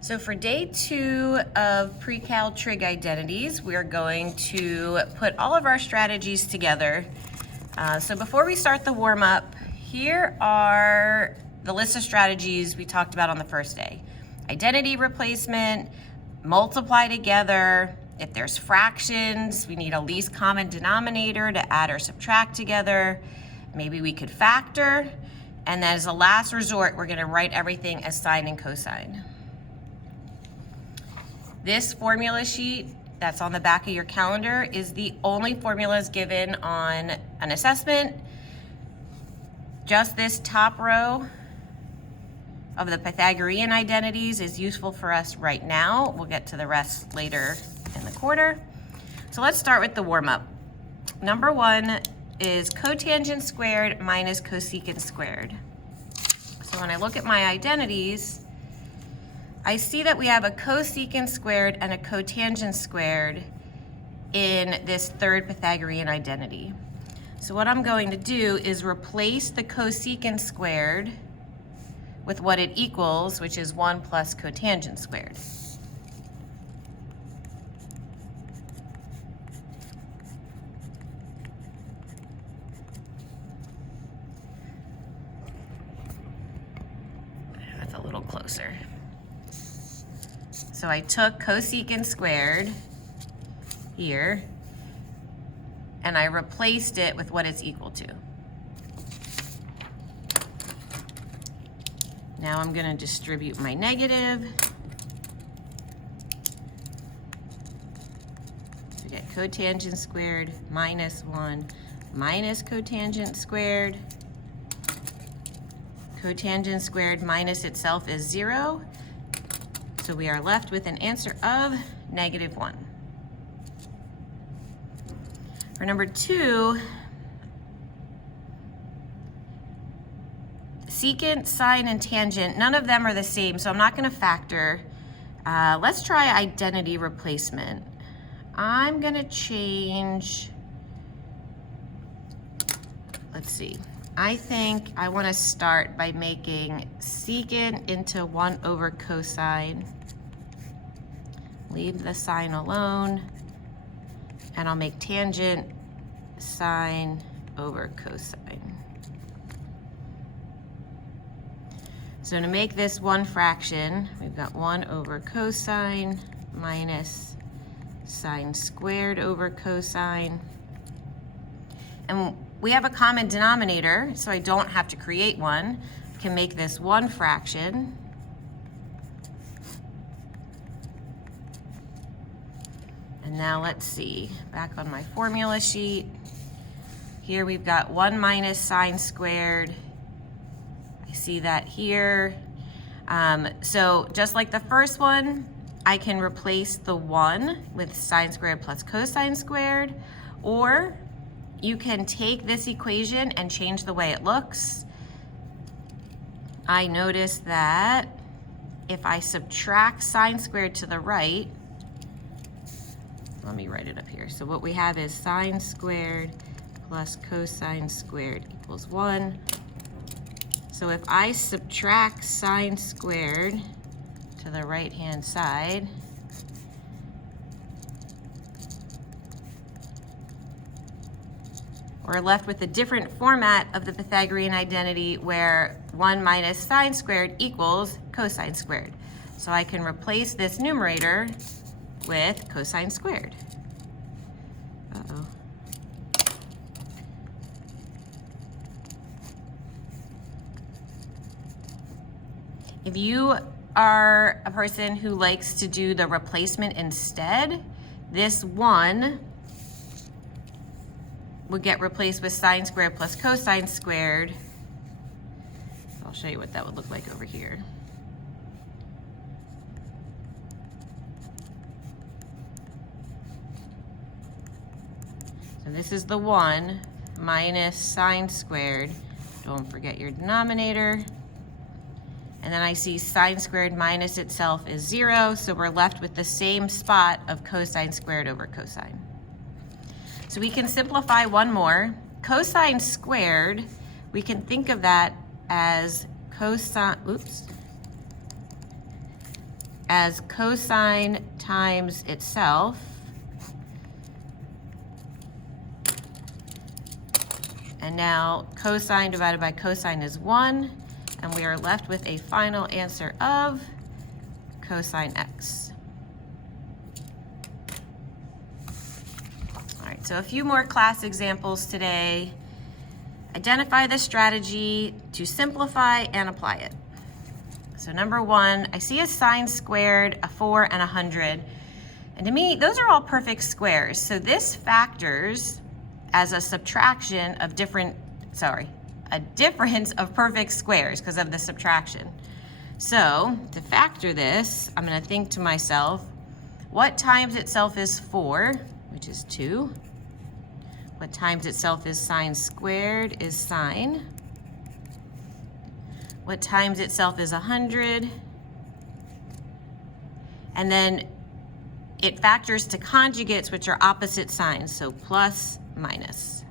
So for day 2 of pre-cal trig identities, we are going to put all of our strategies together. So before we start the warm-up, here are the list of strategies we talked about on the first day. Identity replacement, multiply together. If there's fractions, we need a least common denominator to add or subtract together. Maybe we could factor. And then as a last resort, we're gonna write everything as sine and cosine. This formula sheet that's on the back of your calendar is the only formulas given on an assessment. Just this top row of the Pythagorean identities is useful for us right now. We'll get to the rest later in the quarter. So let's start with the warm-up. Number 1 is cotangent squared minus cosecant squared. So when I look at my identities, I see that we have a cosecant squared and a cotangent squared in this third Pythagorean identity. So what I'm going to do is replace the cosecant squared with what it equals, which is 1 plus cotangent squared. That's a little closer. So I took cosecant squared here, and I replaced it with what it's equal to. Now I'm gonna distribute my negative. So we get cotangent squared minus 1 minus cotangent squared. Cotangent squared minus itself is 0. So we are left with an answer of -1. For number 2, secant, sine, and tangent, none of them are the same, so I'm not gonna factor. Let's try identity replacement. I'm gonna change, let's see. I think I wanna start by making secant into 1 over cosine. Leave the sine alone, and I'll make tangent sine over cosine. So to make this one fraction, we've got 1 over cosine minus sine squared over cosine. And we have a common denominator, so I don't have to create one. I can make this one fraction. And now let's see, back on my formula sheet. Here we've got 1 minus sine squared. I see that here. So just like the first one, I can replace the 1 with sine squared plus cosine squared, or you can take this equation and change the way it looks. I notice that if I subtract sine squared to the right, let me write it up here. So what we have is sine squared plus cosine squared equals 1. So if I subtract sine squared to the right-hand side, we're left with a different format of the Pythagorean identity where 1 minus sine squared equals cosine squared. So I can replace this numerator with cosine squared. Uh-oh. If you are a person who likes to do the replacement instead, this 1 would get replaced with sine squared plus cosine squared. I'll show you what that would look like over here. So this is the 1 minus sine squared. Don't forget your denominator. And then I see sine squared minus itself is 0, so we're left with the same spot of cosine squared over cosine. So we can simplify one more. Cosine squared, we can think of that as cosine, as cosine times itself. And now cosine divided by cosine is 1, and we are left with a final answer of cosine x. All right, so a few more class examples today. Identify the strategy to simplify and apply it. So number 1, I see a sine squared, a 4, and 100. And to me, those are all perfect squares. So this factors as a subtraction of a difference of perfect squares because of the subtraction. So to factor this, I'm going to think to myself, what times itself is 4, which is 2. What times itself is sine squared is sine. What times itself is 100. And then it factors to conjugates, which are opposite signs, so plus, minus.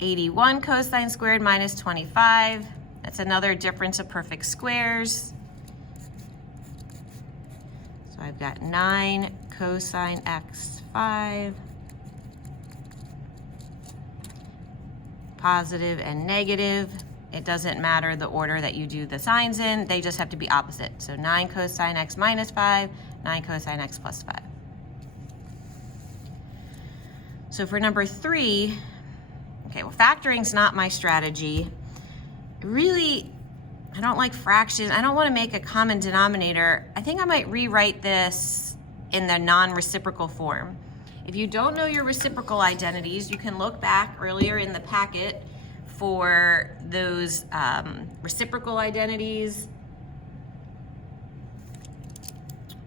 81 cosine squared minus 25. That's another difference of perfect squares. So I've got 9 cosine x 5. Positive and negative. It doesn't matter the order that you do the signs in, they just have to be opposite. So 9 cosine x minus 5, 9 cosine x plus 5. So for number 3, okay, well, factoring's not my strategy. Really, I don't like fractions. I don't want to make a common denominator. I think I might rewrite this in the non-reciprocal form. If you don't know your reciprocal identities, you can look back earlier in the packet for those reciprocal identities.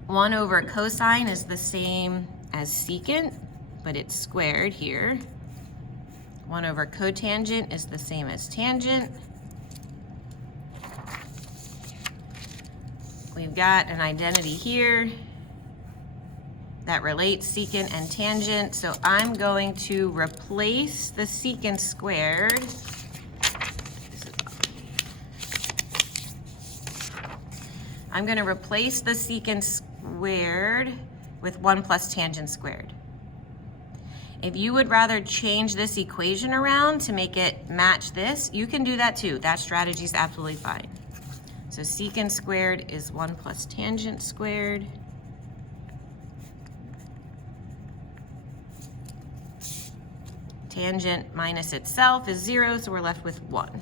1 over cosine is the same as secant, but it's squared here. 1 over cotangent is the same as tangent. We've got an identity here that relates secant and tangent, so I'm going to replace the secant squared with 1 plus tangent squared. If you would rather change this equation around to make it match this, you can do that too. That strategy is absolutely fine. So secant squared is 1 plus tangent squared. Tangent minus itself is 0, so we're left with 1.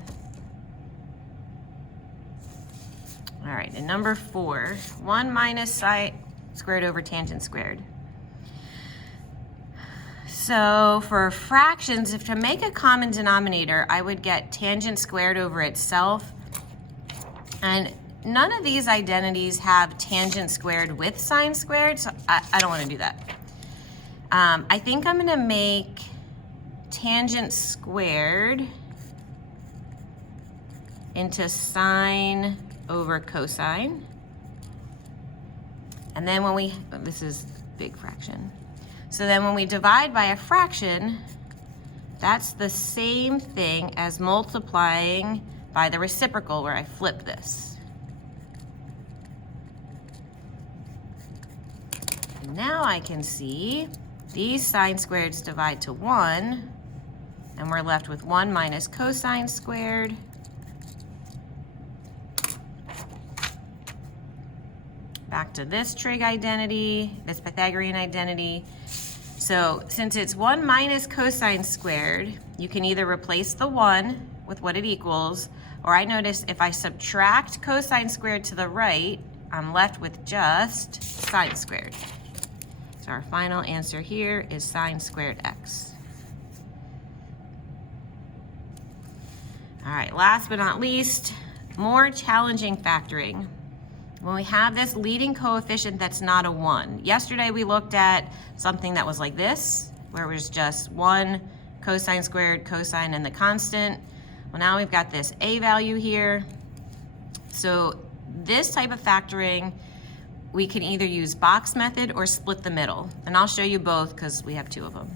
All right, and number 4, 1 minus sine squared over tangent squared. So for fractions, if to make a common denominator, I would get tangent squared over itself. And none of these identities have tangent squared with sine squared, so I don't want to do that. I think I'm going to make tangent squared into sine over cosine. And then when this is big fraction. So then when we divide by a fraction, that's the same thing as multiplying by the reciprocal where I flip this. And now I can see these sine squareds divide to 1, and we're left with 1 minus cosine squared. Back to this trig identity, this Pythagorean identity. So since it's 1 minus cosine squared, you can either replace the 1 with what it equals, or I notice if I subtract cosine squared to the right, I'm left with just sine squared. So our final answer here is sine squared x. All right, last but not least, more challenging factoring. When we have this leading coefficient that's not a 1. Yesterday we looked at something that was like this, where it was just 1 cosine squared, cosine, and the constant. Well, now we've got this a value here. So this type of factoring, we can either use box method or split the middle. And I'll show you both because we have 2 of them.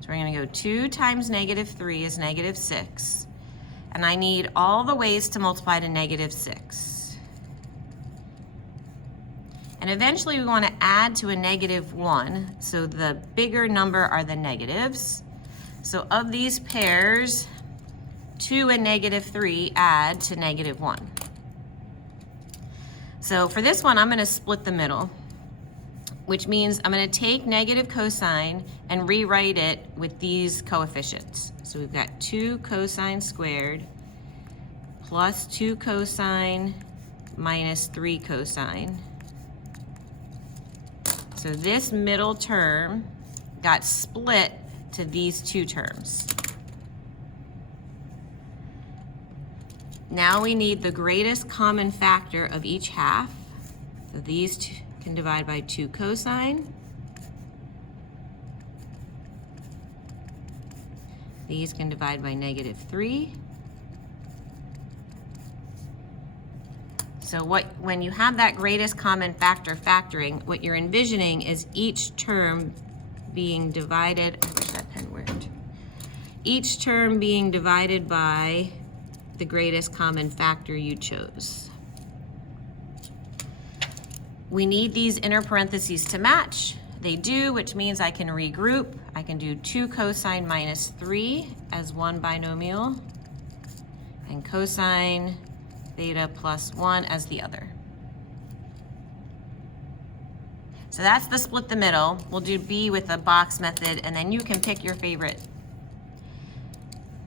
So we're going to go 2 times -3 is -6. and I need all the ways to multiply to -6. And eventually we want to add to a -1, so the bigger number are the negatives. So of these pairs, 2 and -3 add to -1. So for this one, I'm going to split the middle, which means I'm going to take negative cosine and rewrite it with these coefficients. So we've got 2 cosine squared plus 2 cosine minus 3 cosine. So this middle term got split to these two terms. Now we need the greatest common factor of each half. So these two can divide by 2 cosine. These can divide by -3. So when you have that greatest common factor factoring, what you're envisioning is each term being divided, I wish that pen worked. Each term being divided by the greatest common factor you chose. We need these inner parentheses to match. They do, which means I can regroup. I can do 2 cosine minus 3 as one binomial and cosine theta plus 1 as the other. So that's the split the middle. We'll do B with the box method, and then you can pick your favorite.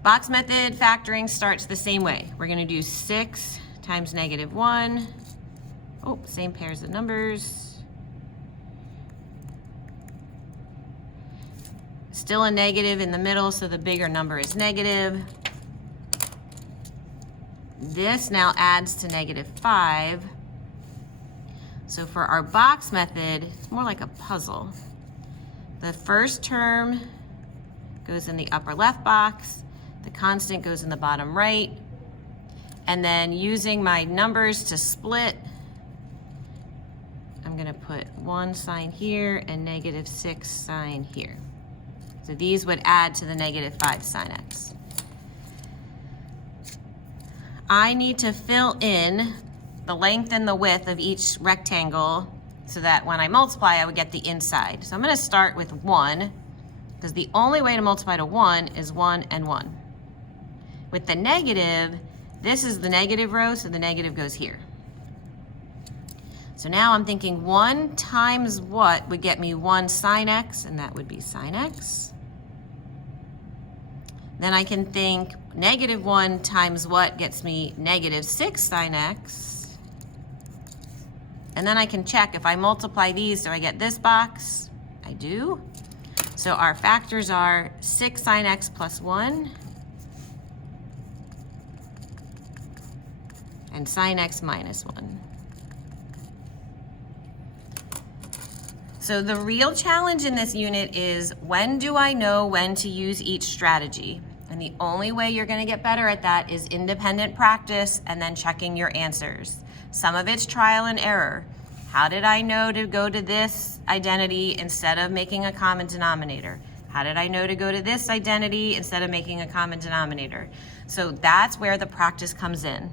Box method factoring starts the same way. We're going to do 6 times -1. Oh, same pairs of numbers. Still a negative in the middle, so the bigger number is negative. This now adds to -5. So for our box method, it's more like a puzzle. The first term goes in the upper left box. The constant goes in the bottom right. And then using my numbers to split, I'm going to put 1 sign here and -6 sign here. So these would add to the -5 sin x. I need to fill in the length and the width of each rectangle so that when I multiply, I would get the inside. So I'm going to start with 1, because the only way to multiply to 1 is 1 and 1. With the negative, this is the negative row, so the negative goes here. So now I'm thinking 1 times what would get me 1 sin x, and that would be sin x. Then I can think -1 times what gets me -6 sin x. And then I can check if I multiply these, do I get this box? I do. So our factors are 6 sin x plus 1 and sin x minus 1. So the real challenge in this unit is, when do I know when to use each strategy? And the only way you're going to get better at that is independent practice and then checking your answers. Some of it's trial and error. How did I know to go to this identity instead of making a common denominator? How did I know to go to this identity instead of making a common denominator? So that's where the practice comes in.